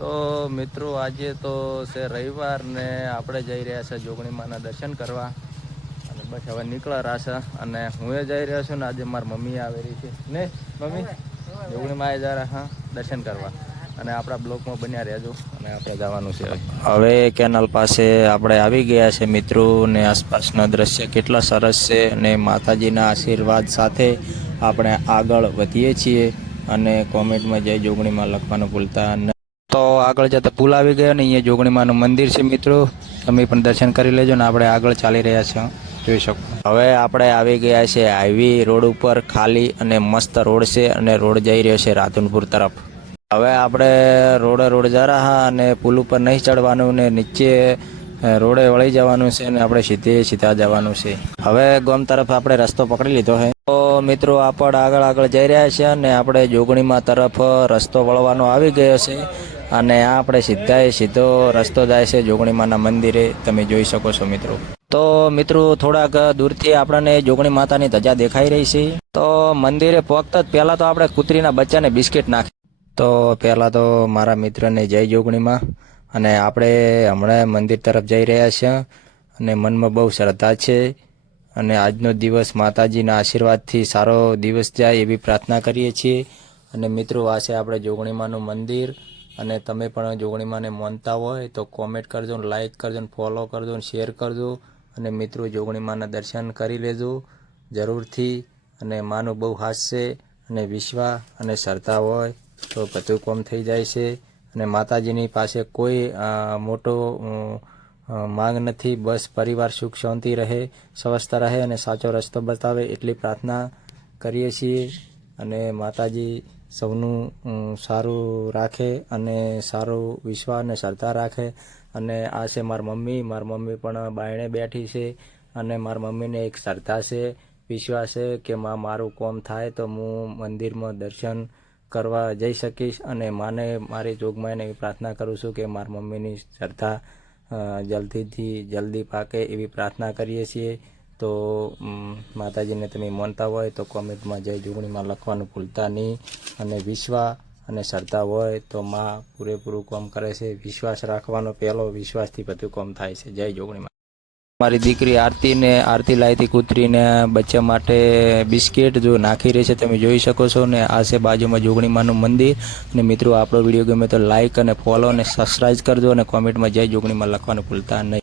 તો મિત્રો, આજે તો છે રવિવાર ને આપણે જઈ રહ્યા છે જોગણીમાના દર્શન કરવા. અને બસ હવે નીકળા રાશે અને હું એ જઈ રહ્યો છું ને આજે મારી મમ્મી આવેલી છે. ને, મમ્મી? જોગણીમાં આવી જરા, હા, દર્શન કરવા. અને આપણા બ્લોકમાં બન્યા રહેજો અને આપણે જવાનું છે હવે. કેનલ પાસે આપણે આવી ગયા છે મિત્રો ને આસપાસના દ્રશ્ય કેટલા સરસ છે અને માતાજીના આશીર્વાદ સાથે આપણે આગળ વધીએ છીએ. અને કોમેન્ટમાં જય જોગણીમાં લખવાનું ભૂલતા તો આગળ જતા પુલ આવી ગયો ને અહીંયા જોગણીમાનું મંદિર છે મિત્રો. તમે પણ દર્શન કરી લેજો ને આપણે આગળ ચાલી રહ્યા છીએ. જોઈ શકો. હવે આપણે આવી ગયા છે હાઈવે રોડ ઉપર, ખાલી અને મસ્ત રોડ છે અને રોડ જઈ રહ્યો છે રાધનપુર તરફ. હવે આપણે રોડે રોડ જા રહ્યા અને પુલ ઉપર નહીં ચડવાનું ને નીચે રોડે વળી જવાનું છે અને આપણે સીધે સીધા જવાનું છે. હવે ગોમ તરફ આપણે રસ્તો પકડી લીધો છે તો મિત્રો આપણે આગળ આગળ જઈ રહ્યા છે અને આપણે જોગણીમાં તરફ રસ્તો વળવાનો આવી ગયો છે. અને આ આપણે સીધા સીધો રસ્તો જાય છે જોગણીમાના મંદિરે. તમે જોઈ શકો છો મિત્રો. તો મિત્રો, થોડાક દૂરથી આપણને જોગણી માતાની ધજા દેખાઈ રહી છે. તો મંદિરે ફક્ત જ પહેલા તો આપણે કૂતરીના બચ્ચાને બિસ્કિટ નાખી. તો પહેલાં તો મારા મિત્રને જય જોગણીમાં. અને આપણે હમણાં મંદિર તરફ જઈ રહ્યા છીએ. અને મનમાં બહુ શ્રદ્ધા છે. અને આજનો દિવસ માતાજીના આશીર્વાદથી સારો દિવસ જાય એવી પ્રાર્થના કરીએ છીએ. અને મિત્રો, આ છે આપણે જોગણીમાનું મંદિર. અને તમે પણ જોગણીમાને માનતા હોય તો કોમેન્ટ કરજો લાઇક કરજો ફોલો કરજો શેર કરજો. અને મિત્રો, જોગણીમાના દર્શન કરી લેજો જરૂરથી. અને માનું બહુ હાસ્ય અને વિશ્વાસ અને શ્રદ્ધા હોય તો બધું કોમ થઈ જાય છે. અને માતાજીની પાસે કોઈ મોટો માંગ નથી. બસ પરિવાર સુખ શાંતિ રહે, સ્વસ્થ રહે અને સાચો રસ્તો બતાવે એટલી પ્રાર્થના કરીએ છીએ. અને માતાજી સૌનું સારું રાખે અને સારું વિશ્વાસ અને શ્રદ્ધા રાખે. અને આ છે મારી મમ્મી. મારી મમ્મી પણ બાયણે બેઠી છે અને મારી મમ્મીને એક શ્રદ્ધા છે, વિશ્વાસ છે કે માં, મારું કોમ થાય તો હું મંદિરમાં દર્શન કરવા જઈ શકીશ. અને માને મારી જોગમાઈને એવી પ્રાર્થના કરું છું કે મારી મમ્મીની શ્રદ્ધા જલ્દીથી જલ્દી પાકે એવી પ્રાર્થના કરીએ છીએ. તો માતાજીને તમે માનતા હોય તો કોમેન્ટમાં જય જોગણીમાં લખવાનું ભૂલતા નહીં. અને વિશ્વાસ અને શ્રદ્ધા હોય તો માં પૂરેપૂરું કામ કરે છે. વિશ્વાસ રાખવાનો પહેલો વિશ્વાસથી બધું કામ થાય છે. જય જોગણીમાં. મારી દીકરી આરતીને, આરતી લાઈથી કૂતરીને બચ્ચા માટે બિસ્કિટ જો નાખી રહી છે, તમે જોઈ શકો છો ને, આ છે બાજુમાં જોગણીમાનું મંદિર. અને મિત્રો, આપણો વીડિયો ગમે તો લાઇક અને ફોલો અને સબસ્ક્રાઈબ કરજો અને કોમેન્ટમાં જય જોગણીમાં લખવાનું ભૂલતા નહીં.